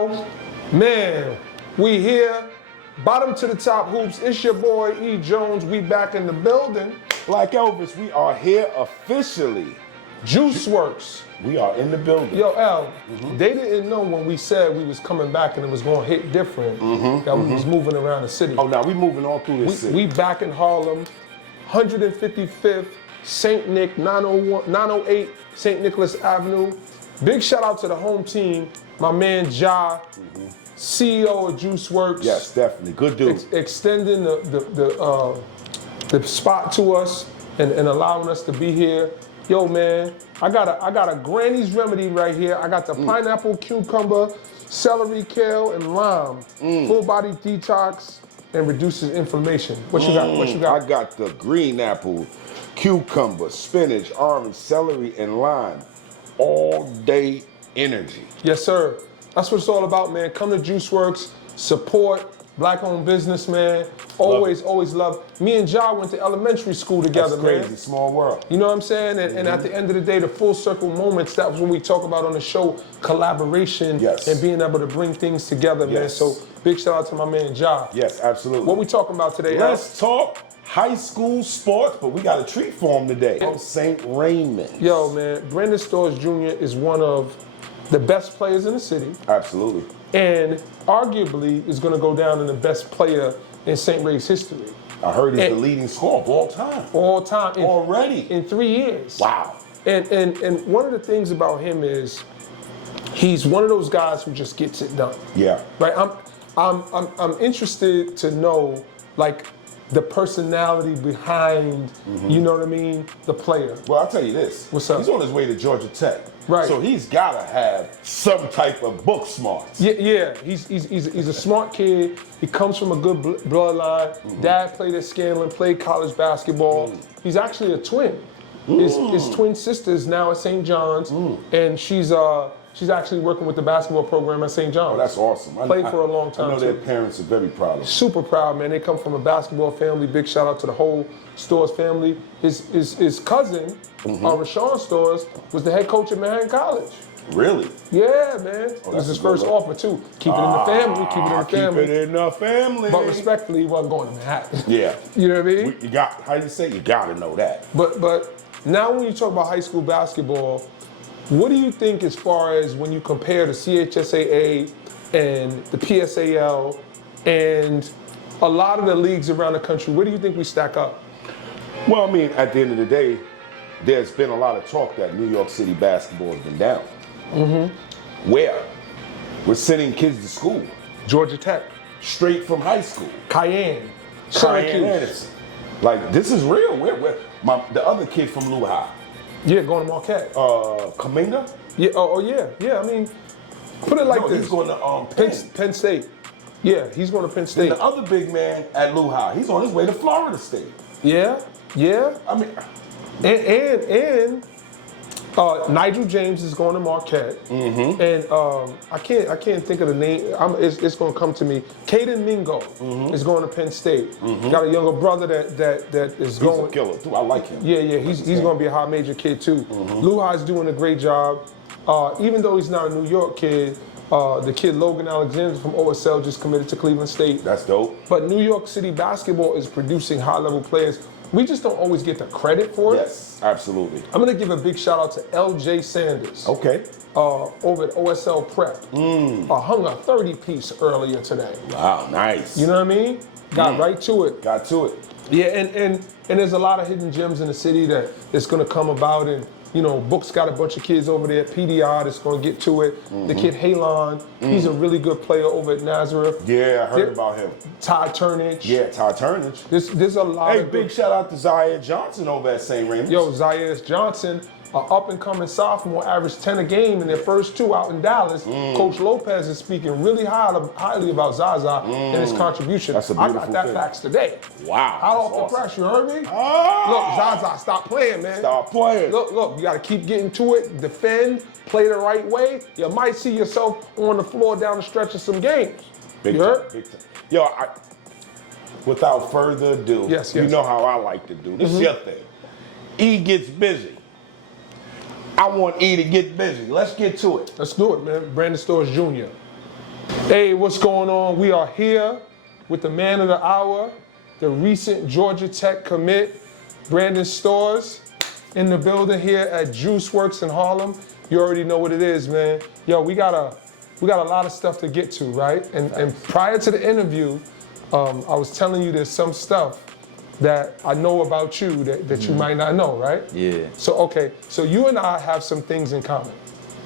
Yo, man, we here. Bottom to the top hoops. It's your boy E. Jones. We back in the building. Like Elvis, we are here officially. Juice Works. We are in the building. Yo, L, they didn't know when we said we was coming back and it was going to hit different, that we was moving around the city. Oh, now we moving all through this city. We back in Harlem, 155th, St. Nick, 908 St. Nicholas Avenue. Big shout out to the home team, my man Ja, CEO of Juice Works. Yes, definitely. Good dude. Extending the spot to us and allowing us to be here. Yo, man, I got a Granny's Remedy right here. I got the pineapple, cucumber, celery, kale, and lime. Full body detox and reduces inflammation. What you got? What you got? I got the green apple, cucumber, spinach, orange, celery, and lime. All day energy. Yes, sir. That's what it's all about, man. Come to Juice Works, support black-owned business, man. Always love. Me and Ja went to elementary school together, That's crazy. man. Small world. You know what I'm saying? And at the end of the day, the full circle moments, that was when we talk about on the show, collaboration and being able to bring things together, man. So big shout out to my man Ja. Yes, absolutely. What we talking about today, Let's talk high school sports, but we got a treat for him today. St. Raymond. Yo, man, Brandon Stores Jr. is one of the best players in the city. Absolutely. And arguably is going to go down in the best player in St. Ray's history. I heard he's the leading scorer of all time. All time. Already. In 3 years. Wow. And one of the things about him is he's one of those guys who just gets it done. Yeah. Right? I'm interested to know, like, the personality behind, you know what I mean, the player. Well, I'll tell you this. What's up? He's on his way to Georgia Tech. Right. So he's got to have some type of book smarts. Yeah. He's a smart kid. He comes from a good bloodline. Dad played at Scanlon, played college basketball. He's actually a twin. His twin sister is now at St. John's, and she's actually working with the basketball program at St. John's. Oh, that's awesome. Played for a long time, I know their parents are very proud of him. Super proud, man. They come from a basketball family. Big shout out to the whole Stores family. His cousin, Rashawn Stores, was the head coach at Manhattan College. Really? Yeah, man. It was his first offer, too. Keep it in the family, keep it in the family. Keep it in the family. But respectfully, he wasn't going to Manhattan. Yeah. You know what I mean? You got, how do you say? You got to know that. But now when you talk about high school basketball, what do you think as far as when you compare the CHSAA and the PSAL and a lot of the leagues around the country, where do you think we stack up? Well, I mean, at the end of the day, there's been a lot of talk that New York City basketball has been down. Where? We're sending kids to school. Georgia Tech. Straight from high school. Cayenne. Cayenne Anderson. Like, this is real. The other kid from Lagual. Yeah, going to Marquette. Kaminga? Yeah, yeah. I mean, put it like this. He's going to Penn State. Yeah, he's going to Penn State. And the other big man at Lagual, he's on his way to Florida State. Yeah. I mean, and Nigel James is going to Marquette, and I can't think of the name. It's going to come to me. Caden Mingo is going to Penn State. Got a younger brother that is going. He's a killer too. I like him. Yeah. He's going to be a high major kid too. Luhai's doing a great job. Even though he's not a New York kid, the kid Logan Alexander from OSL just committed to Cleveland State. That's dope. But New York City basketball is producing high-level players. We just don't always get the credit for it. Yes, absolutely. I'm going to give a big shout out to LJ Sanders. Okay. Over at OSL Prep. Hung a 30-piece earlier today. Wow, nice. You know what I mean? Got right to it. Got to it. Yeah, and there's a lot of hidden gems in the city that's going to come about. And, you know, Book's got a bunch of kids over there at PDR that's going to get to it. The kid Halon, he's a really good player over at Nazareth. Yeah, I heard about him. Ty Turnage. Yeah, Ty Turnage. There's a lot of big shout out to Zaire Johnson over at St. Raymond. Yo, Zaire Johnson, an up-and-coming sophomore, averaged 10 a game in their first 2 out in Dallas. Coach Lopez is speaking really highly about Zaza and his contribution. That's a beautiful I got that fax today. Wow. Hot off the press, you heard me? Look, Zaza, stop playing, man. Stop playing. Look, you got to keep getting to it, defend, play the right way. You might see yourself on the floor down the stretch of some games. Big time. Yo, without further ado, yes. You know how I like to do. This is your thing. E gets busy. I want E to get busy. Let's get to it. Let's do it, man. Brandon Stores Jr. Hey, what's going on? We are here with the man of the hour, the recent Georgia Tech commit, Brandon Stores, in the building here at Juice Works in Harlem. You already know what it is, man. Yo, we got a lot of stuff to get to, right? And prior to the interview, I was telling you there's some stuff that I know about you that you might not know, right? Yeah. So okay, so you and I have some things in common.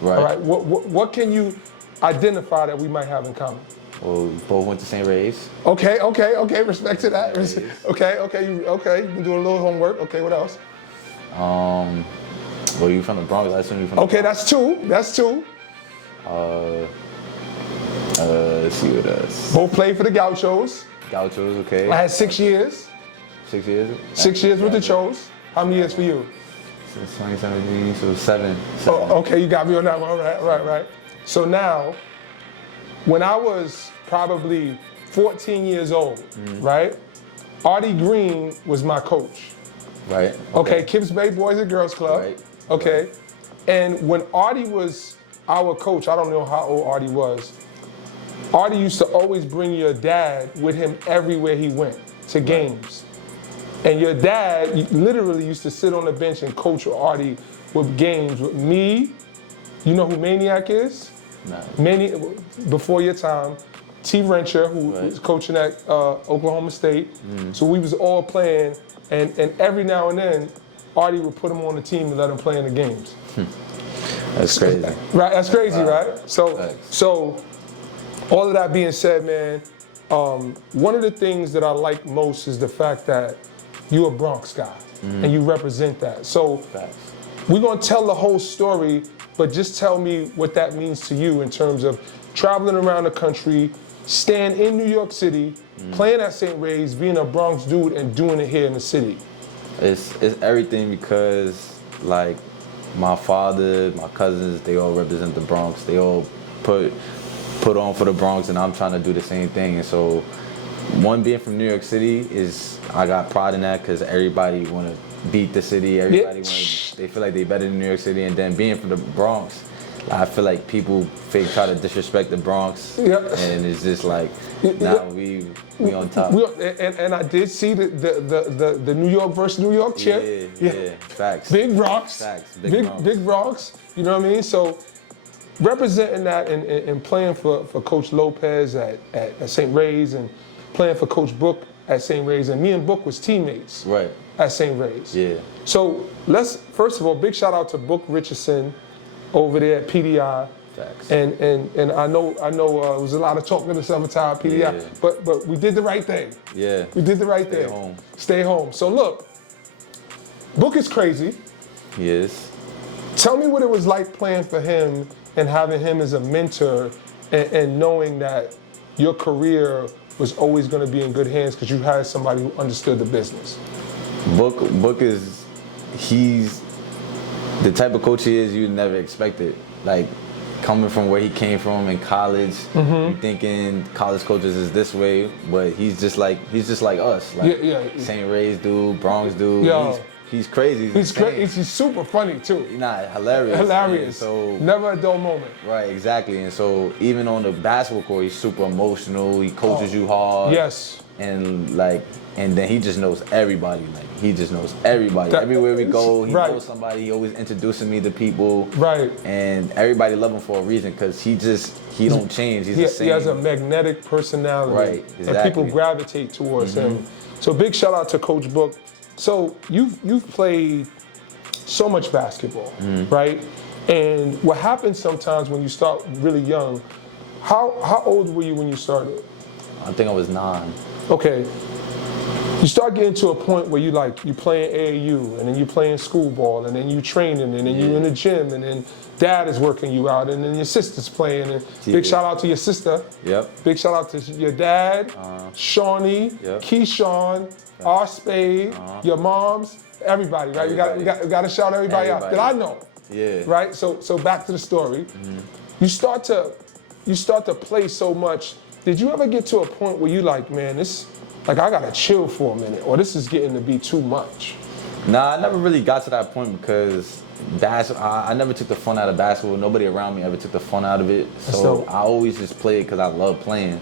Right. All right. What can you identify that we might have in common? Well, we both went to St. Ray's. Okay. Respect to that. Okay. You've been doing a little homework. Okay. What else? Well, you from the Bronx. I assume you from the Okay, Bronx. that's two. Let's see what else. Both played for the Gauchos. Gauchos, okay. I had 6 years. 6 years? 6 years with the Chos. How many years for you? Since 2017, so seven. Oh, okay, you got me on that one. Right. So now, when I was probably 14 years old, right? Artie Green was my coach. Right. Okay, Kips Bay Boys and Girls Club. Right. Okay. And when Artie was our coach, I don't know how old Artie was. Artie used to always bring your dad with him everywhere he went to games. And your dad literally used to sit on the bench and coach Artie with games with me. You know who Maniac is? No. Before your time. T. Rencher, who was coaching at Oklahoma State. So we was all playing, and every now and then, Artie would put him on the team and let him play in the games. That's crazy. Right, that's crazy, right? So, Thanks. so all of that being said, man, one of the things that I like most is the fact that you're a Bronx guy and you represent that. So Facts. we're gonna tell the whole story, but just tell me what that means to you in terms of traveling around the country, staying in New York City, playing at St. Ray's, being a Bronx dude and doing it here in the city. It's everything because, like, my father, my cousins, they all represent the Bronx. They all put on for the Bronx, and I'm trying to do the same thing. And so, one, being from New York City I got pride in that because everybody want to beat the city. Everybody they feel like they better than New York City. And then being from the Bronx, I feel like people try to disrespect the Bronx, and it's just like now we on top. And I did see the New York versus New York chip. Yeah, facts. Big Bronx. Facts. Big Bronx. You know what I mean? So representing that and playing for Coach Lopez at St. Ray's and playing for Coach Book at St. Ray's, and me and Book was teammates at St. Ray's. Yeah. So let's first of all, big shout out to Book Richardson over there at PDI. Facts. And I know it was a lot of talk in the summertime at PDI, but we did the right thing. Yeah. We did the right thing. Home. Stay home. So look, Book is crazy. He is. Tell me what it was like playing for him and having him as a mentor and knowing that your career was always going to be in good hands because you had somebody who understood the business. Book he's the type of coach he is you'd never expect it. Like, coming from where he came from in college, you thinking college coaches is this way, but he's just like us. Like, St. Ray's dude, Bronx dude. Yeah. He's crazy. He's super funny too. Hilarious. Hilarious. So never a dull moment. Right, exactly. And so even on the basketball court, he's super emotional. He coaches you hard. Yes. And then he just knows everybody. Like, he just knows everybody. Everywhere we go, he knows somebody. He always introducing me to people. Right. And everybody love him for a reason because he don't change. He's the same. He has a magnetic personality. Right, exactly. And people gravitate towards him. So big shout out to Coach Book. So you've played so much basketball, right? And what happens sometimes when you start really young, how old were you when you started? I think I was 9. Okay. You start getting to a point where you playing AAU, and then you playing school ball, and then you training, and then you in the gym, and then dad is working you out, and then your sister's playing. And big shout out to your sister. Yep. Big shout out to your dad, Shawnee, Keyshawn, R. Spade, your moms, everybody, right? We got to shout everybody out that I know. Yeah. Right. So back to the story. You start to play so much. Did you ever get to a point where you like, man, I gotta chill for a minute, or this is getting to be too much? Nah, I never really got to that point because I never took the fun out of basketball. Nobody around me ever took the fun out of it. So I always just played because I love playing.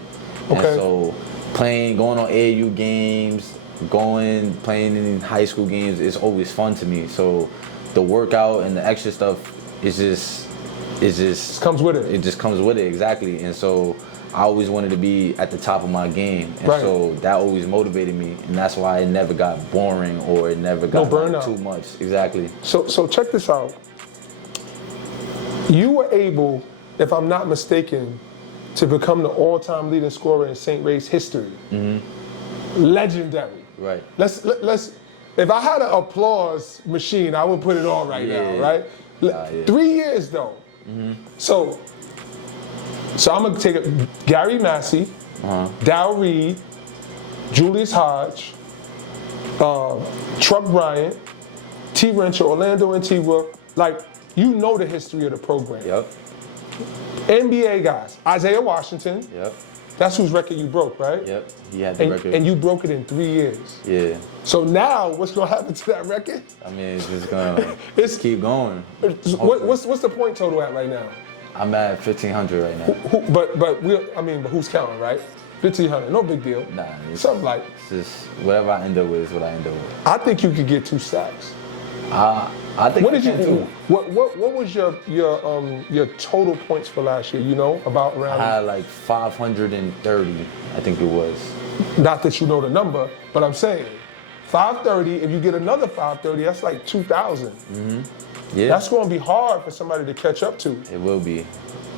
Okay. And so playing, going on AAU games, playing in high school games, it's always fun to me. So the workout and the extra stuff is just comes with it. It just comes with it, exactly. And so I always wanted to be at the top of my game. And right. so that always motivated me. And that's why it never got boring or it never got burnout. Too much. Exactly. So check this out. You were able, if I'm not mistaken, to become the all-time leading scorer in St. Ray's history. Mm-hmm. Legendary. Right. Let's. If I had an applause machine, I would put it on right now, right? Yeah. 3 years though. Mm-hmm. So I'm gonna take it. Gary Massey, Dow Reed, Julius Hodge, Truck Bryant, T. Wrencher, Orlando Antigua. Like, you know the history of the program. Yep. NBA guys, Isaiah Washington. Yep. That's whose record you broke, right? Yep. He had the record. And you broke it in 3 years. Yeah. So now, what's gonna happen to that record? I mean, it's just gonna keep going. What's the point total at right now? I'm at 1,500 right now. But who's counting, right? 1,500, no big deal. Nah, something like. It's just whatever I end up with is what I end up with. I think you could get 2 sacks. I think What I did you can do? too. What was your total points for last year? You know, about around. I had like 530, I think it was. Not that you know the number, but I'm saying 530. If you get another 530, that's like 2,000. Mm-hmm. Yeah. That's going to be hard for somebody to catch up to. It will be.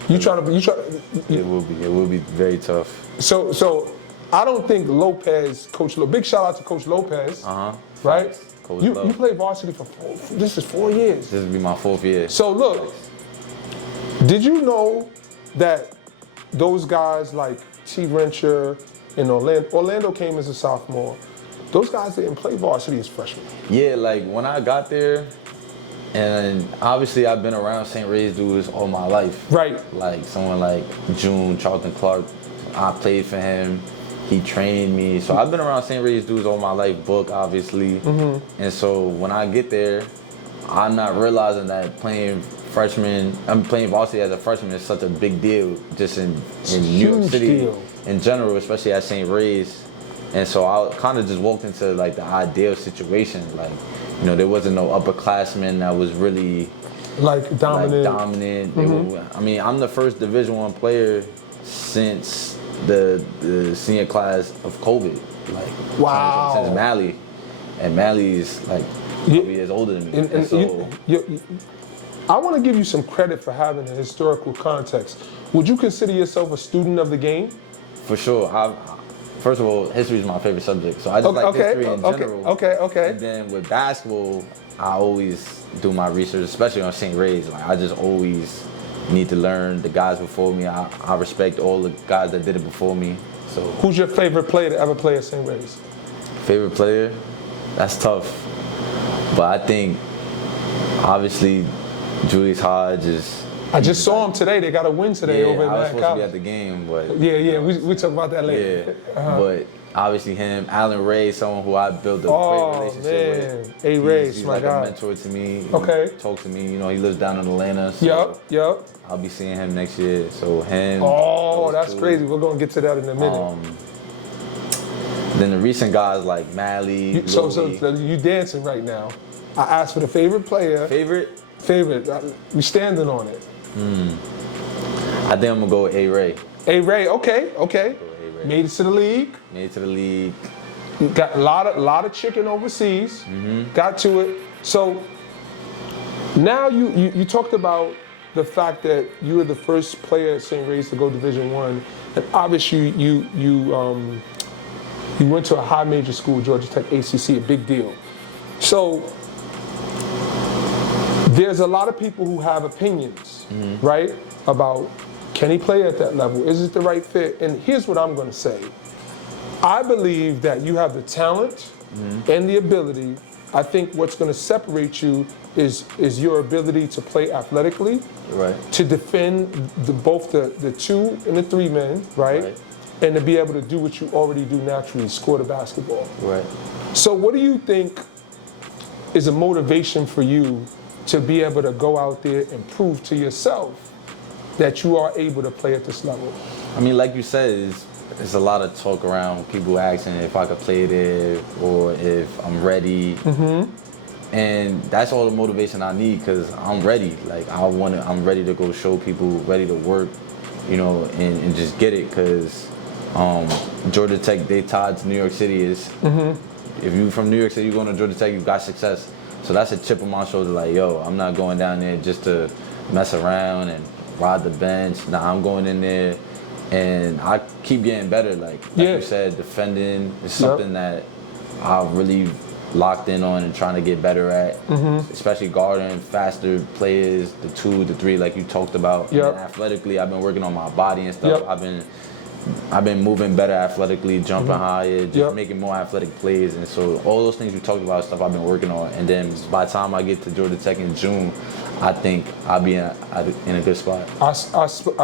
It will be very tough. So I don't think Lopez, Coach Lopez, big shout out to Coach Lopez, right? You played varsity for this is 4 years. This will be my 4th year. So look, did you know that those guys like T. Wrencher and Orlando came as a sophomore, those guys didn't play varsity as freshmen? Yeah, like when I got there, and obviously I've been around St. Ray's dudes all my life. Right. Like someone like June, Charlton Clark, I played for him. He trained me. So I've been around St. Ray's dudes all my life, Book, obviously. Mm-hmm. And so when I get there, I'm not realizing that playing varsity as a freshman is such a big deal just in New York City in general, especially at St. Ray's. And so I kind of just walked into like the ideal situation. Like, you know, there wasn't no upperclassman that was really like dominant. Mm-hmm. I mean, I'm the first Division I player since the senior class of COVID. Like, wow. Since Mally. And Mally is like 12 years older than me. And so, I want to give you some credit for having a historical context. Would you consider yourself a student of the game? For sure. First of all, history is my favorite subject, so I just like history in general. Okay. And then with basketball, I always do my research, especially on St. Ray's. Like, I just always need to learn the guys before me. I respect all the guys that did it before me. So, who's your favorite player to ever play at St. Ray's? Favorite player? That's tough. But I think, obviously, Julius Hodge is. I just saw him today. They got a win today over at I was supposed college. to be at the game, but we talk about that later. Yeah, but obviously him, Alan Ray, someone who I built a great relationship with. A Ray, he's my like guy. a mentor to me. Okay. He talks to me. You know, he lives down in Atlanta. So Yep. I'll be seeing him next year. So him. Oh, that's crazy. We're gonna get to that in a minute. Then the recent guys like Mally. So you dancing right now. I asked for the favorite player. Favorite. We standing on it. I think I'm gonna go with A Ray. A Ray, okay. Made it to the league. Got a lot of chicken overseas. Mm-hmm. Got to it. So now you talked about the fact that you were the first player at St. Ray's to go Division I, and obviously you went to a high major school, Georgia Tech, ACC, a big deal. So there's a lot of people who have opinions, right, about can he play at that level? Is it the right fit? And here's what I'm going to say. I believe that you have the talent and the ability. I think what's going to separate you is your ability to play athletically, right, to defend both the 2 and the 3 men, right, and to be able to do what you already do naturally, score the basketball. Right. So what do you think is a motivation for you to be able to go out there and prove to yourself that you are able to play at this level? I mean, like you said, it's a lot of talk around people asking if I could play there or if I'm ready. And that's all the motivation I need, because I'm ready. Like, I'm ready to go show people, ready to work, you know, and just get it, because Georgia Tech, they tied to New York City. Is if you from New York City, you're going to Georgia Tech, you've got success. So that's a chip on my shoulder, like, yo, I'm not going down there just to mess around and ride the bench. Nah, I'm going in there, and I keep getting better. Like you said, defending is something that I really locked in on and trying to get better at, especially guarding faster players, the 2, the 3, like you talked about. And athletically, I've been working on my body and stuff. I've been moving better athletically, jumping higher, just making more athletic plays. And so all those things we talked about, stuff I've been working on. And then by the time I get to Georgia Tech in June, I think I'll be in a good spot. I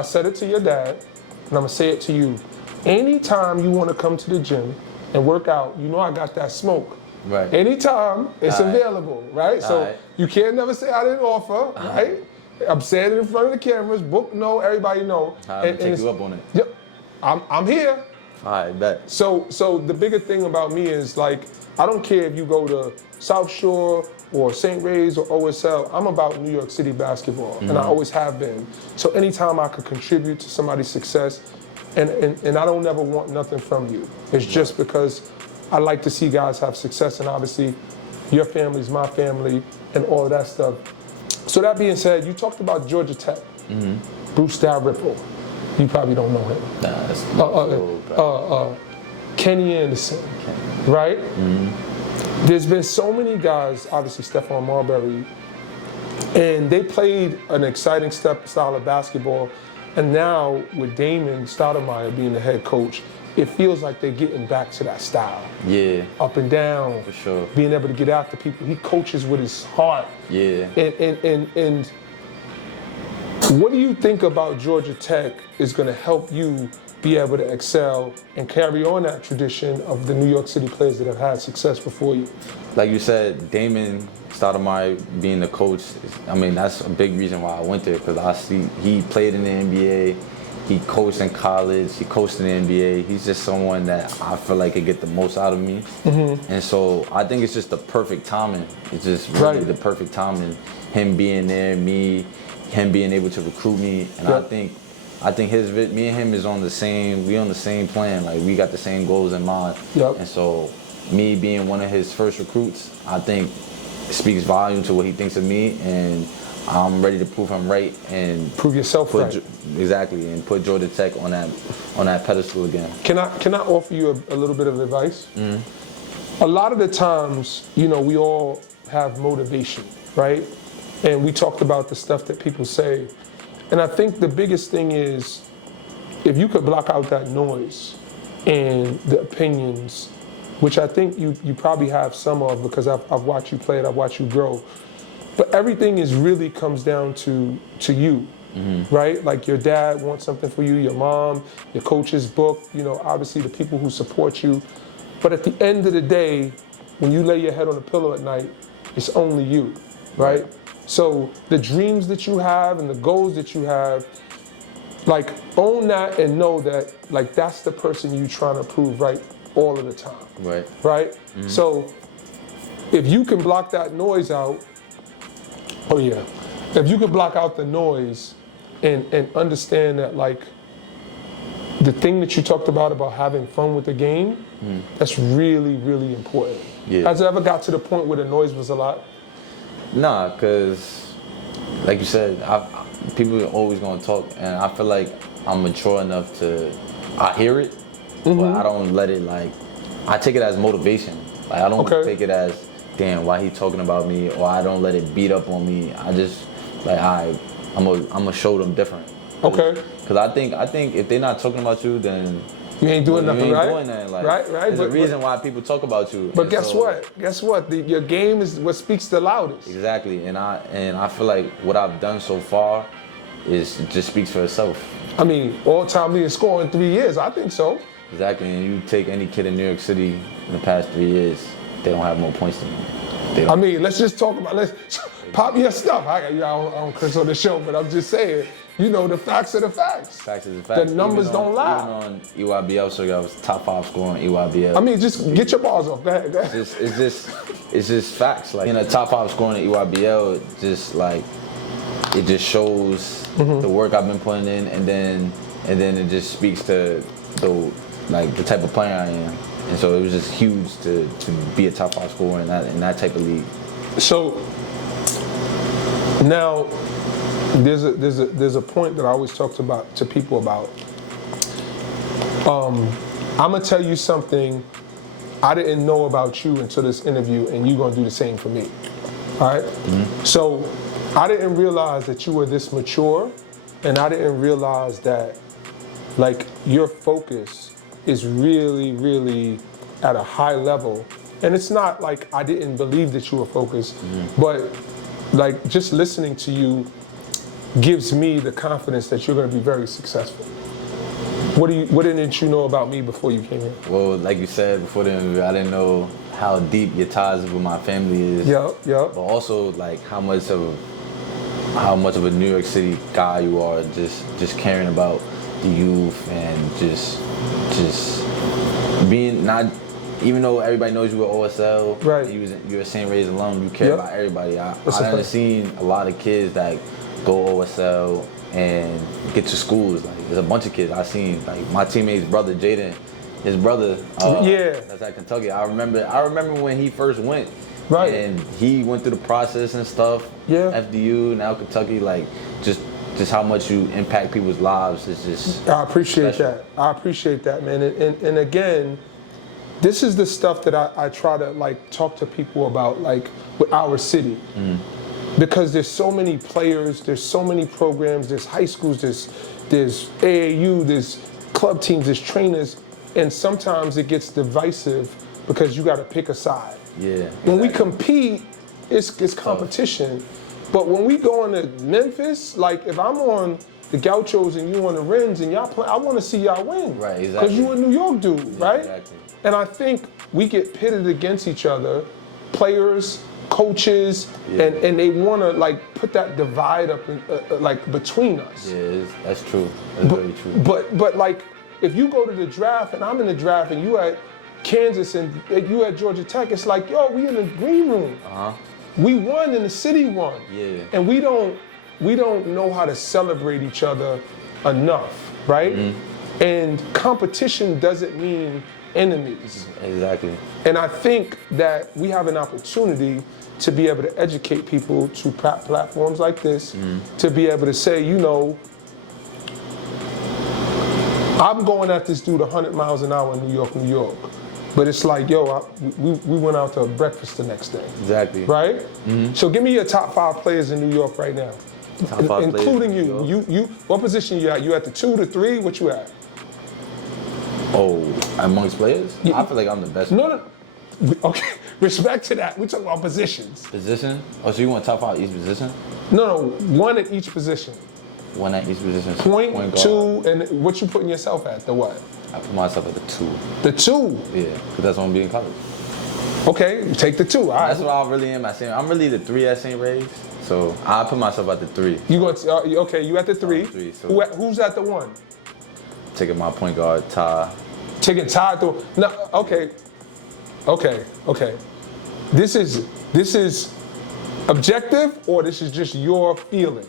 said it to your dad, and I'm gonna say it to you. Anytime you want to come to the gym and work out, you know I got that smoke. Right. Anytime it's available, right? So you can't never say I didn't offer, right? I'm saying it in front of the cameras, book know, everybody know. I'm gonna take you up on it. Yep, I'm here. All right, bet. So the bigger thing about me is, like, I don't care if you go to South Shore or St. Ray's or OSL, I'm about New York City basketball, and I always have been. So anytime I could contribute to somebody's success, and I don't ever want nothing from you. It's just because I like to see guys have success, and obviously your family's my family and all of that stuff. So that being said, you talked about Georgia Tech, Bruce Dalrymple. You probably don't know him. Nah, that's Kenny Anderson, right? There's been so many guys, obviously Stephon Marbury, and they played an exciting style of basketball. And now with Damon Stoudemire being the head coach, it feels like they're getting back to that style. Yeah. Up and down. For sure. Being able to get after people. He coaches with his heart. Yeah. And what do you think about Georgia Tech is going to help you be able to excel and carry on that tradition of the New York City players that have had success before you? Like you said, Damon Stoudemire being the coach, I mean, that's a big reason why I went there, because I see he played in the NBA, he coached in college, he coached in the NBA. He's just someone that I feel like could get the most out of me. And so I think it's just the perfect timing. It's just really the perfect timing. Him being there, him being able to recruit me, and I think me and him is on the same plan. Like, we got the same goals in mind. And so me being one of his first recruits, I think speaks volume to what he thinks of me, and I'm ready to prove him right and prove yourself right. Exactly, and put Georgia Tech on that pedestal again. Can I offer you a little bit of advice? A lot of the times, you know, we all have motivation, right? And we talked about the stuff that people say. And I think the biggest thing is, if you could block out that noise and the opinions, which I think you probably have some of, because I've watched you play it, I've watched you grow. But everything really comes down to you, right? Like, your dad wants something for you, your mom, your coach's book, you know, obviously the people who support you. But at the end of the day, when you lay your head on the pillow at night, it's only you, right? So the dreams that you have and the goals that you have, like, own that and know that, like, that's the person you trying to prove right all of the time. Right? So if you can block that noise out, if you can block out the noise and understand that, like, the thing that you talked about having fun with the game, that's really, really important. Has it ever got to the point where the noise was a lot? Nah, because like you said, people are always going to talk, and I feel like I'm mature enough I hear it, but I don't let it, like, I take it as motivation. Like, I don't take it as, damn, why he talking about me, or I don't let it beat up on me. I just, like, I'm gonna show them different. Because I think if they're not talking about you, then you ain't doing nothing, you ain't right? doing nothing. Like, right. There's a reason why people talk about you. But guess what? Your game is what speaks the loudest. Exactly, and I feel like what I've done so far just speaks for itself. I mean, all-time leading scorer in 3 years. I think so. Exactly, and you take any kid in New York City in the past 3 years, they don't have more points than me. I mean, let's just talk about, let's pop your stuff. I don't curse on the show, but I'm just saying, you know, the facts are the facts. Facts is the facts. The numbers don't lie. Even on EYBL, so I was top 5 scorer on EYBL. I mean, just get your balls off. Go ahead. It's just facts. Like, in a top 5 scorer in EYBL, just like, it just shows the work I've been putting in, and then it just speaks to the type of player I am. And so it was just huge to be a top 5 scorer in that type of league. So now there's a point that I always talk to people about. I'm gonna tell you something I didn't know about you until this interview, and you're gonna do the same for me. All right? So I didn't realize that you were this mature, and I didn't realize that like your focus is really, really at a high level. And it's not like I didn't believe that you were focused, but like just listening to you gives me the confidence that you're gonna be very successful. What didn't you know about me before you came here? Well, like you said before the interview, I didn't know how deep your ties with my family is. Yep. But also like how much of a New York City guy you are, just caring about the youth and just being not, even though everybody knows you were OSL, right? You're a St. Ray's alum. You care about everybody. I've seen a lot of kids that go OSL and get to schools. Like there's a bunch of kids I've seen. Like my teammate's brother, Jaden, his brother. That's at Kentucky. I remember when he first went. Right. And he went through the process and stuff. Yeah. FDU, now Kentucky, like just how much you impact people's lives is just I appreciate special. that. I appreciate that, man. And again, this is the stuff that I try to like talk to people about, like with our city. Because there's so many players, there's so many programs, there's high schools, there's AAU, there's club teams, there's trainers, and sometimes it gets divisive because you got to pick a side. Yeah. Exactly. When we compete, it's competition. But when we go into Memphis, like if I'm on the Gauchos and you on the Rens and y'all play, I want to see y'all win. Right, exactly. Because you a New York dude, right? Exactly. And I think we get pitted against each other, players, coaches, and they want to like put that divide up like between us. Yeah, that's true. That's very true. But like if you go to the draft and I'm in the draft and you at Kansas and you at Georgia Tech, it's like, yo, we in the green room. We won and the city won. Yeah. And we don't know how to celebrate each other enough, right? And competition doesn't mean enemies. Exactly. And I think that we have an opportunity to be able to educate people to platforms like this, to be able to say, you know, I'm going at this dude 100 miles an hour in New York. But it's like, yo, we went out to breakfast the next day. Exactly. Right? So give me your top 5 players in New York right now. Top 5 including players in you. What position you at? You at the 2, the 3? What you at? Oh, amongst players? I feel like I'm the best. No. Okay, respect to that. We're talking about positions. Position? Oh, so you want top 5 each position? No, one at each position. One at each position. Point guard. 2, and what you putting yourself at? The what? I put myself at the 2. The 2? Yeah, because that's what I'm being in college. Okay, take the 2. All right. That's what I really am at St. I'm really the 3 at St. Ray's. So I put myself at the 3. You going to, okay, you at the 3. 3 so Who's at the 1? taking my point guard, Ty. Taking Ty through. No, okay. This is objective, or this is just your feeling?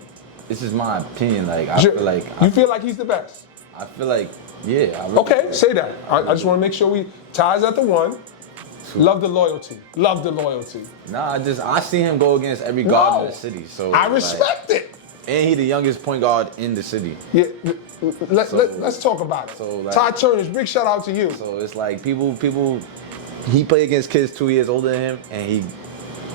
This is my opinion. Like I feel like you feel like he's the best. I feel like I really Okay, say that. I just want to make sure Ty's at the 1. Love the loyalty. Nah, I see him go against every guard in the city. So I respect it. And he the youngest point guard in the city. Yeah, let's talk about it. So, like, Ty Turner's, big shout out to you. So it's like people. He played against kids 2 years older than him, and he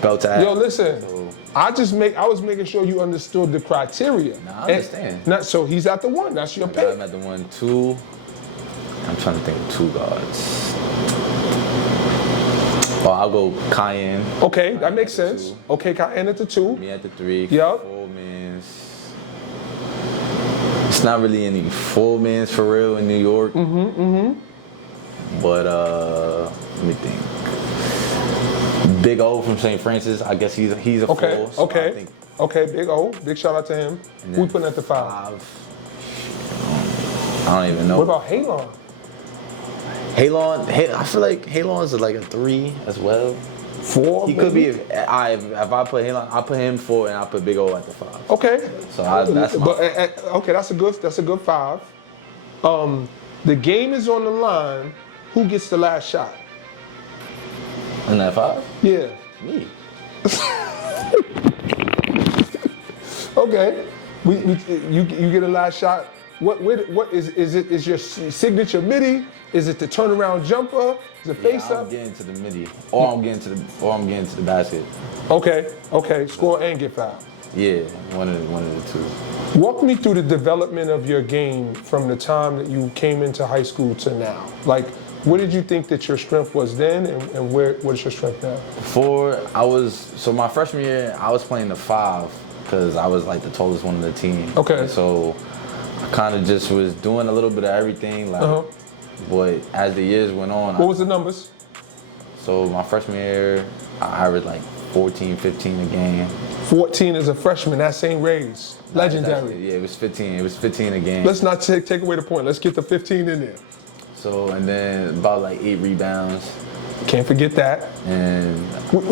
belt to ass. Yo, listen. So, I was making sure you understood the criteria. Nah, I understand. So he's at the 1. That's your pick. I'm at the 1, 2. I'm trying to think of 2 guards. Oh, I'll go Cayenne. Okay, that makes sense. Okay, Cayenne at the 2. Me at the 3. Yup. 4 mans. It's not really any 4 mans for real in New York. But let me think. Big O from St. Francis. I guess he's a Okay, full. So okay. I think Okay, Big O. Big shout out to him. Who we putting at the 5? I don't even know. What about Halon? I feel like Halon's like a 3 as well. 4? He could be. If I put Halon, I put him 4 and I put Big O at the 5. Okay. So that's my. But okay, that's a good 5. The game is on the line. Who gets the last shot? In that 5? Yeah. Me. Okay. You get a last shot. What is it? Is your signature midi? Is it the turnaround jumper? Is it face I'm up? getting to the midi, or I'm getting to the basket. Okay. Score and get fouled. Yeah, one of the two. Walk me through the development of your game from the time that you came into high school to now. Like, what did you think that your strength was then, and what is your strength now? My freshman year, I was playing the 5 because I was like the tallest one on the team. Okay. And so I kind of just was doing a little bit of everything, like. But as the years went on, What was the numbers? So my freshman year, I averaged like 14, 15 a game. 14 as a freshman. That same raise. Legendary. Yeah, it was 15. It was 15 a game. Let's not take away the point. Let's get the 15 in there. So, and then about like 8 rebounds. Can't forget that. And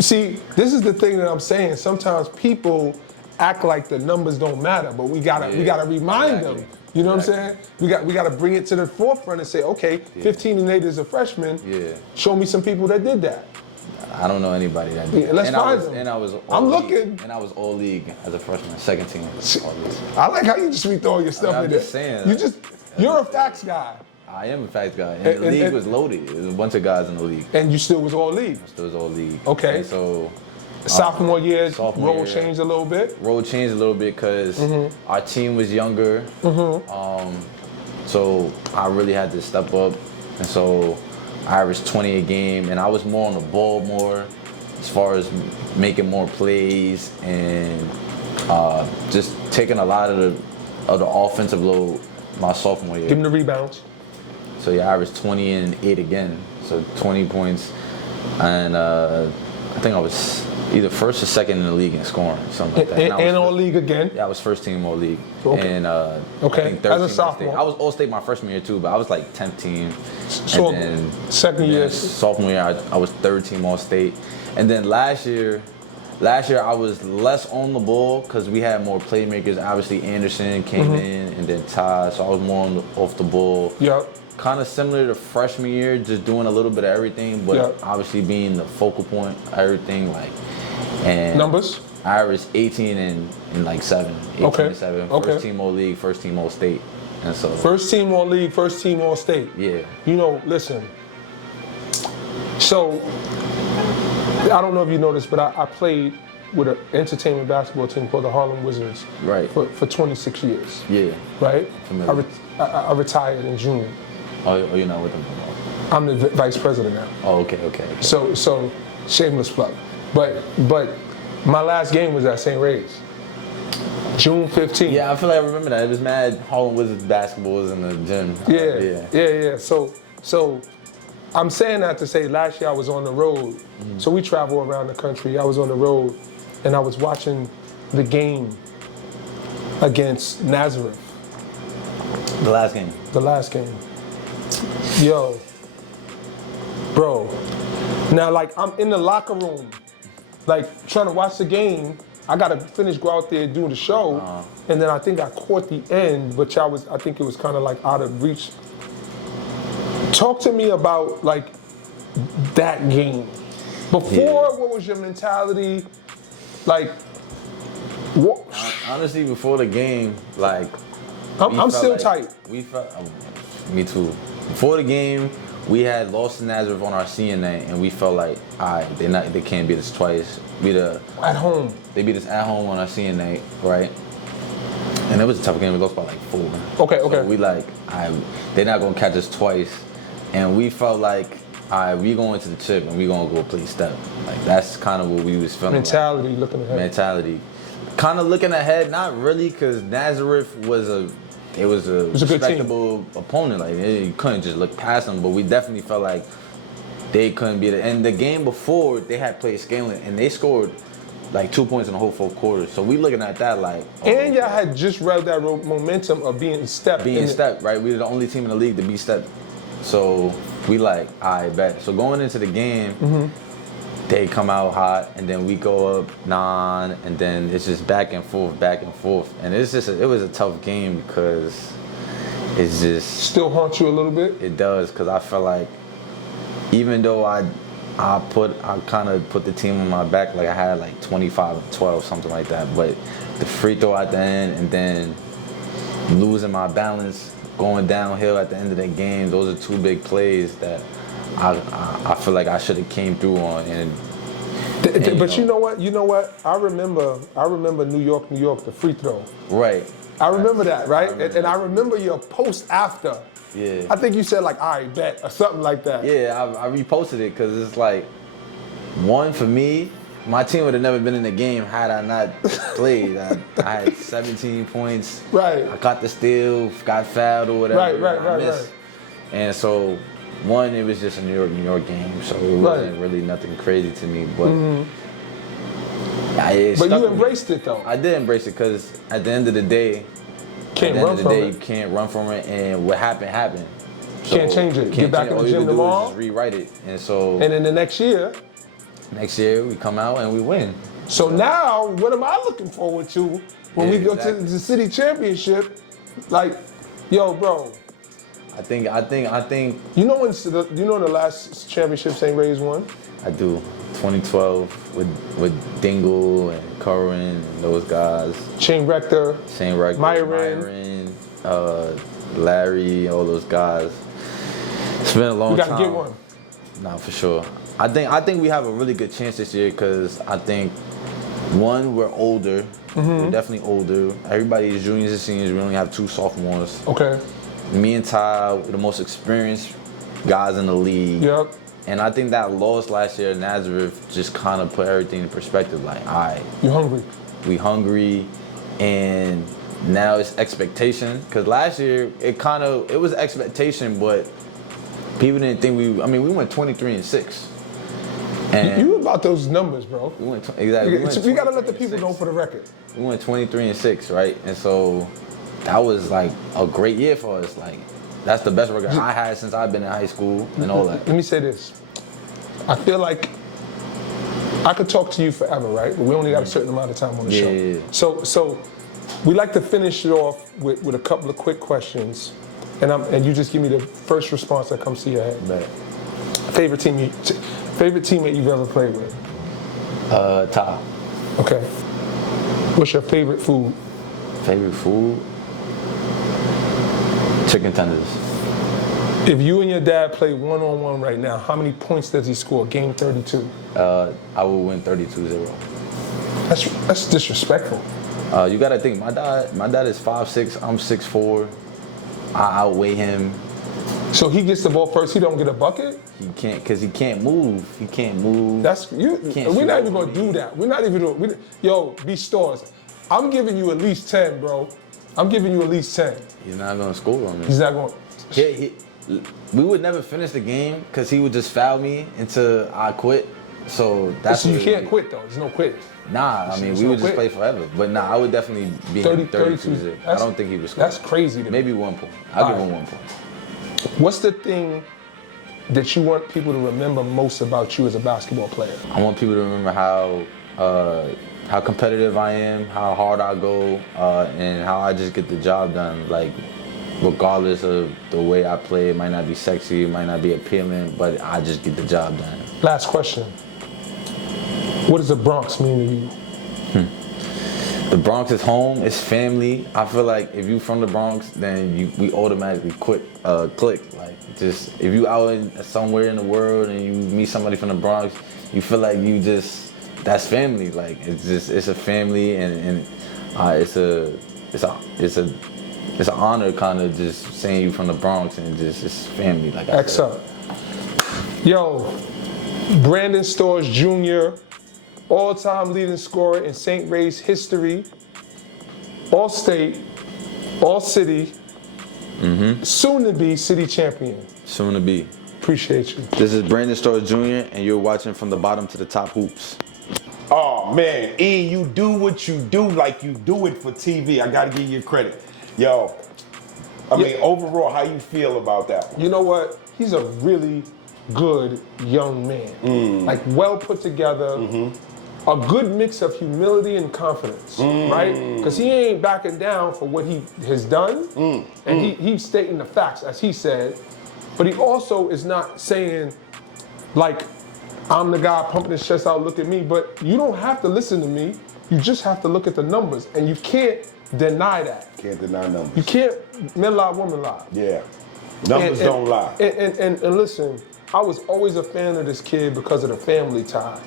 see, this is the thing that I'm saying. Sometimes people act like the numbers don't matter, but we gotta remind them. You know what I'm saying? We gotta bring it to the forefront and say, okay, 15 and 8 as a freshman. Yeah. Show me some people that did that. I don't know anybody that did. Yeah, let's find them. And I was I'm league, looking. And I was all league as a freshman, second team. I like how you just be throwing your stuff I'm in just there. saying. You're a facts guy. I am a facts guy. And the league was loaded. There was a bunch of guys in the league. And you still was all league. Still was all league. Okay. And so sophomore year, role changed a little bit. Role changed a little bit because our team was younger. So I really had to step up. And so I averaged 20 a game, and I was more on the ball more as far as making more plays and just taking a lot of the offensive load my sophomore year. Give him the rebounds. So yeah, I averaged 20 and 8 again. So 20 points, and I think I was either first or second in the league in scoring, something like that. And all league again. Yeah, I was first team all league. Okay. And I think third as a team sophomore. I was all state my freshman year too, but I was like 10th team. So and then, second year. Sophomore year, I was third team all state. And then last year I was less on the ball because we had more playmakers. Obviously Anderson came in, and then Ty, so I was more off the ball. Yep. Kind of similar to freshman year, just doing a little bit of everything, but obviously being the focal point of everything. And numbers? I averaged 18 and like 7. 18 and 7. Okay. First team all league, first team all state. And so first team all league, first team all state. Yeah. You know, listen. So I don't know if you know this, but I played with an entertainment basketball team called the Harlem Wizards. Right. For 26 years. Yeah. Right? Familiar. I retired in June. Oh, you're not with them no more. I'm the vice president now. Oh, okay. So shameless plug. But my last game was at St. Ray's. June 15th. Yeah, I feel like I remember that. It was mad Harlem Wizards basketball was in the gym. Yeah. So I'm saying that to say last year I was on the road. So we travel around the country. I was on the road and I was watching the game against Nazareth. The last game. The last game. Yo, bro. Now, like, I'm in the locker room, like, trying to watch the game. I gotta go out there and do the show, and then I think I caught the end, but I think it was kind of like out of reach. Talk to me about like that game. Before, what was your mentality? Like, what? Honestly, before the game, like, I'm still tight. We felt, me too. Before the game, we had lost to Nazareth on our senior night, and we felt like, all right, they can't beat us twice. At home. They beat us at home on our senior night, right? And it was a tough game. We lost by like 4. Okay. So we like, they're not gonna catch us twice, and we felt like, all right, we going to the chip and we gonna go play step. Like that's kind of what we was feeling. Mentality, like. looking ahead. Mentality, kind of looking ahead. Not really, because Nazareth was a respectable opponent. Like you couldn't just look past them. But we definitely felt like they couldn't beat it. And the game before, they had played Scaling, and they scored like 2 points in the whole fourth quarter. So we looking at that like. Oh, and y'all had just read that momentum of being stepped. Being stepped, right? We were the only team in the league to be stepped. So we like, I bet. So going into the game, they come out hot, and then we go up 9, and then it's just back and forth. And it's just, it was a tough game because it's just. Still haunt you a little bit? It does, because I felt like even though I kind of put the team on my back, like I had like 25-12, something like that. But the free throw at the end, and then losing my balance, going downhill at the end of the game, those are 2 big plays that I feel like I should have came through on. But you know what? I remember New York, the free throw. Right. I remember that, right? And I remember your post after. Yeah. I think you said like, all right, bet, or something like that. Yeah, I reposted it because it's like, one, for me, my team would have never been in the game had I not played. I had 17 points. Right. I got the steal, got fouled or whatever. Right. And so, one, it was just a New York game, so it wasn't really nothing crazy to me. But but you embraced it though. I did embrace it because at the end of the day, you can't run from it, and what happened. So can't change it. Get back in the gym tomorrow. Just rewrite it, and so. And then the next year we come out and we win. So now, what am I looking forward to when we go to the city championship? Like, yo, bro. I think. You know the last championship St. Ray's won? I do. 2012 with Dingle and Curran and those guys. Shane Rector, Myron, Larry, all those guys. It's been a long time. You gotta get one. Nah, for sure. I think we have a really good chance this year because I think, one, we're older. We're definitely older. Everybody is juniors and seniors. We only have 2 sophomores. Okay. Me and Ty were the most experienced guys in the league. Yep. And I think that loss last year at Nazareth just kind of put everything in perspective. Like, all right. You hungry. We hungry. And now it's expectation. Because last year, it was expectation, but people didn't think we went 23-6. And you about those numbers, bro. We went exactly. We gotta let the people know for the record. We went 23-6, right? And so that was like a great year for us. Like, that's the best record I had since I've been in high school and all that. Let me say this. I feel like I could talk to you forever, right? But we only got a certain amount of time on the show. Yeah. So we like to finish it off with a couple of quick questions, and you just give me the first response that comes to your head. Right. Favorite teammate you've ever played with? Ty. Okay. What's your favorite food? Favorite food? Chicken tenders. If you and your dad play one-on-one right now, how many points does he score? Game 32. I will win 32-0. That's disrespectful. You gotta think, my dad is 5'6", I'm 6'4". I outweigh him. So he gets the ball first, he don't get a bucket? He can't, because he can't move. He can't move. We're not even gonna do that. We're not even doing. Yo, be stores. I'm giving you at least 10, bro. I'm giving you at least 10. He's not gonna score on me. He's not going. We would never finish the game because he would just foul me until I quit. So that's. So you can't quit though. There's no quit. Nah, I mean we would just play forever. But nah, I would definitely be 32. I don't think he would score. That's crazy to me. Maybe 1 point. I'll give him 1 point. What's the thing that you want people to remember most about you as a basketball player? I want people to remember how competitive I am, how hard I go, and how I just get the job done. Like, regardless of the way I play, it might not be sexy, it might not be appealing, but I just get the job done. Last question. What does the Bronx mean to you? The Bronx is home, it's family. I feel like if you from the Bronx, then we automatically click. Like, just if you out somewhere in the world and you meet somebody from the Bronx, you feel like that's family. Like, it's a family, and it's an honor, kind of just saying you from the Bronx, and it's family. Like, X up. Yo, Brandon Stores Jr., all-time leading scorer in St. Ray's history, all-state, all-city, soon to be city champion. Soon to be. Appreciate you. This is Brandon Storr Jr., and you're watching From the Bottom to the Top Hoops. Oh man, E, you do what you do like you do it for TV. I gotta give you credit. Yo, I mean, overall, how you feel about that one? You know what? He's a really good young man. Like well put together. A good mix of humility and confidence, right? Because he ain't backing down for what he has done, and he's stating the facts as he said, but he also is not saying like, I'm the guy pumping his chest out, look at me, but you don't have to listen to me, you just have to look at the numbers, and you can't deny that. Can't deny numbers. You can't, men lie, women lie. Yeah, numbers don't lie. And listen, I was always a fan of this kid because of the family tie.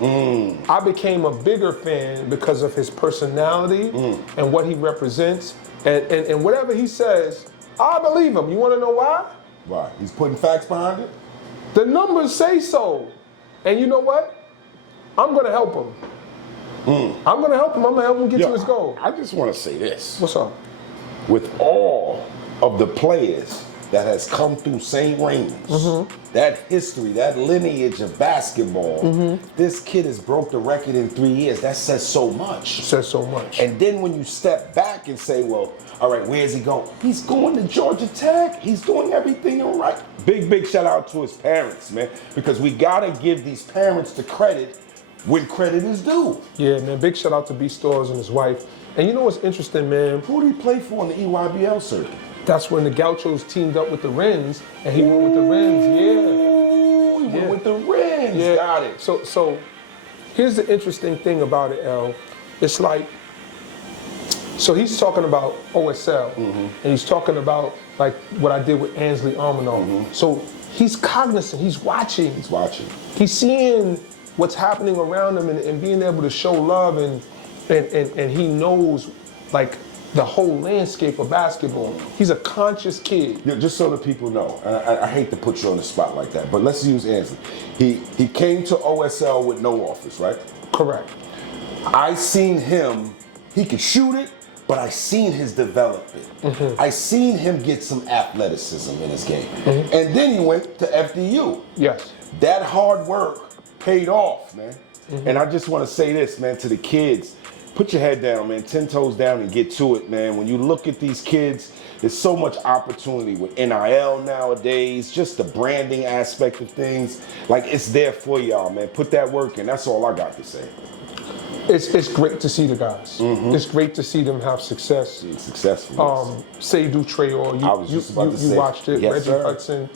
I became a bigger fan because of his personality and what he represents. And whatever he says, I believe him. You want to know why? Why? He's putting facts behind it? The numbers say so. And you know what? I'm going to help him. I'm going to help him. I'm going to help him get to his goal. I just want to say this. What's up? With all of the players that has come through St. Raymond's, that history, that lineage of basketball, this kid has broke the record in 3 years. That says so much. Says so much. And then when you step back and say, well, all right, where's he going? He's going to Georgia Tech. He's doing everything all right. Big shout out to his parents, man, because we got to give these parents the credit when credit is due. Yeah, man, big shout out to B Stores and his wife. And you know what's interesting, man? Who did he play for in the EYBL circuit? That's when the Gauchos teamed up with the Wrens, and he went with the Wrens. He went with the Wrens. Yeah. Got it. So here's the interesting thing about it, L. It's like, so he's talking about OSL, and he's talking about like what I did with Ansley Armanoff. So he's cognizant, he's watching. He's watching. He's seeing what's happening around him and being able to show love, and he knows like the whole landscape of basketball. He's a conscious kid. Yeah, just so that people know, and I hate to put you on the spot like that, but let's use Ansley. He came to OSL with no offers, right? Correct. I seen him, he could shoot it, but I seen his development. I seen him get some athleticism in his game. And then he went to FDU. Yes. That hard work paid off, man. And I just want to say this, man, to the kids. Put your head down, man, 10 toes down and get to it, man. When you look at these kids, there's so much opportunity with NIL nowadays, just the branding aspect of things. Like, it's there for y'all, man. Put that work in. That's all I got to say. It's great to see the guys. It's great to see them have success. Being successful. Seydou Traore, I was just about to say. You watched it. Yes, Reggie sir. Hudson,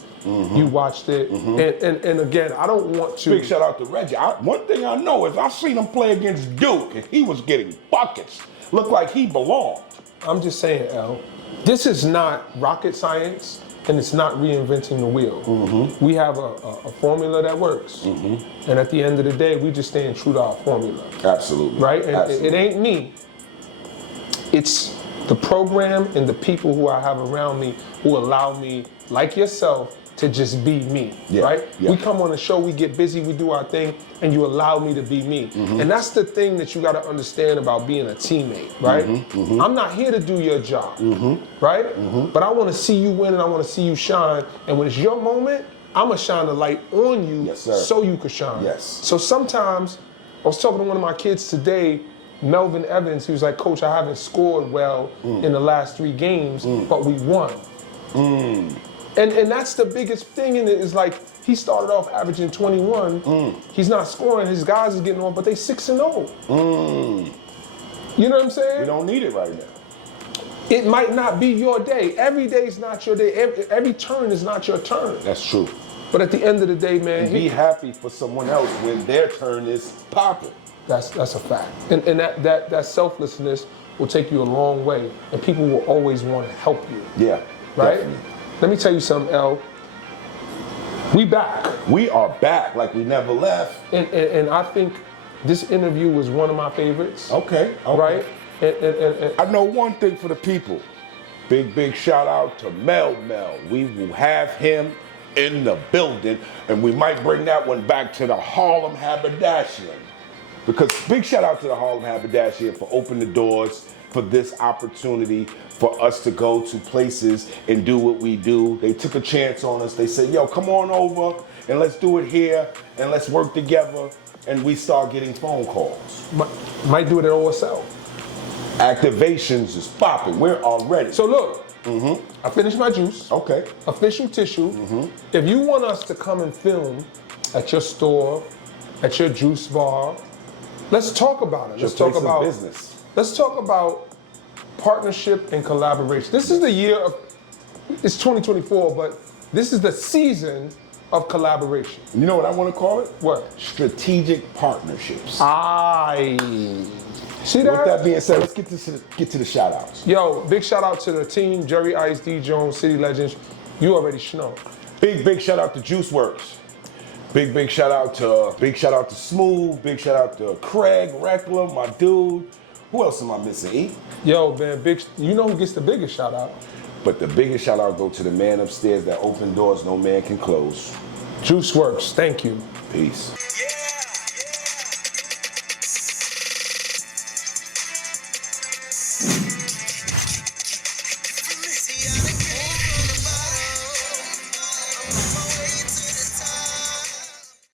you watched it. And again, I don't want to. Big shout out to Reggie. One thing I know is I seen him play against Duke, and he was getting buckets. Looked like he belonged. I'm just saying, L, this is not rocket science, and it's not reinventing the wheel. We have a formula that works. And at the end of the day, we just staying true to our formula. Absolutely. Right? And Absolutely. it ain't me. It's the program and the people who I have around me who allow me, like yourself, to just be me, right? We come on the show, we get busy, we do our thing, and you allow me to be me. And that's the thing that you gotta understand about being a teammate, right? I'm not here to do your job, right? But I wanna see you win and I wanna see you shine. And when it's your moment, I'm gonna shine the light on you so you can shine. So sometimes, I was talking to one of my kids today, Melvin Evans, he was like, Coach, I haven't scored well in the last 3 games, but we won. And that's the biggest thing in it, is like, he started off averaging 21. He's not scoring, his guys is getting on, but they 6-0. You know what I'm saying? We don't need it right now. It might not be your day. Every day is not your day. Every turn is not your turn. That's true. But at the end of the day, man, And be happy for someone else when their turn is popping. that's a fact. And that selflessness will take you a long way, and people will always want to help you. Yeah. Right? Definitely. Let me tell you something, L. We back. We are back like we never left. And I think this interview was one of my favorites. Okay. Right? And I know one thing for the people. Big shout out to Mel. We will have him in the building, and we might bring that one back to the Harlem Haberdashery. Because big shout out to the Harlem Haberdashery for opening the doors for this opportunity for us to go to places and do what we do. They took a chance on us. They said, yo, come on over and let's do it here and let's work together. And we start getting phone calls. Might do it at OSL. Activations is popping. We're already. So look, I finished my juice. Okay. Official tissue. If you want us to come and film at your store, at your juice bar, let's talk about it. Let's talk about business. Let's talk about partnership and collaboration. This is the year of, it's 2024, but this is the season of collaboration. You know what I want to call it? What? Strategic partnerships. See that? With that being said, let's get to the shout outs. Yo, big shout out to the team, Jerry Ice, D Jones, City Legends. You already know. Big shout out to Juice Works. Big shout out to Smooth. Big shout out to Craig Reckler, my dude. Who else am I missing? E? Yo, man, you know who gets the biggest shout out? But the biggest shout out go to the man upstairs that opened doors no man can close. Juice Works, thank you. Peace.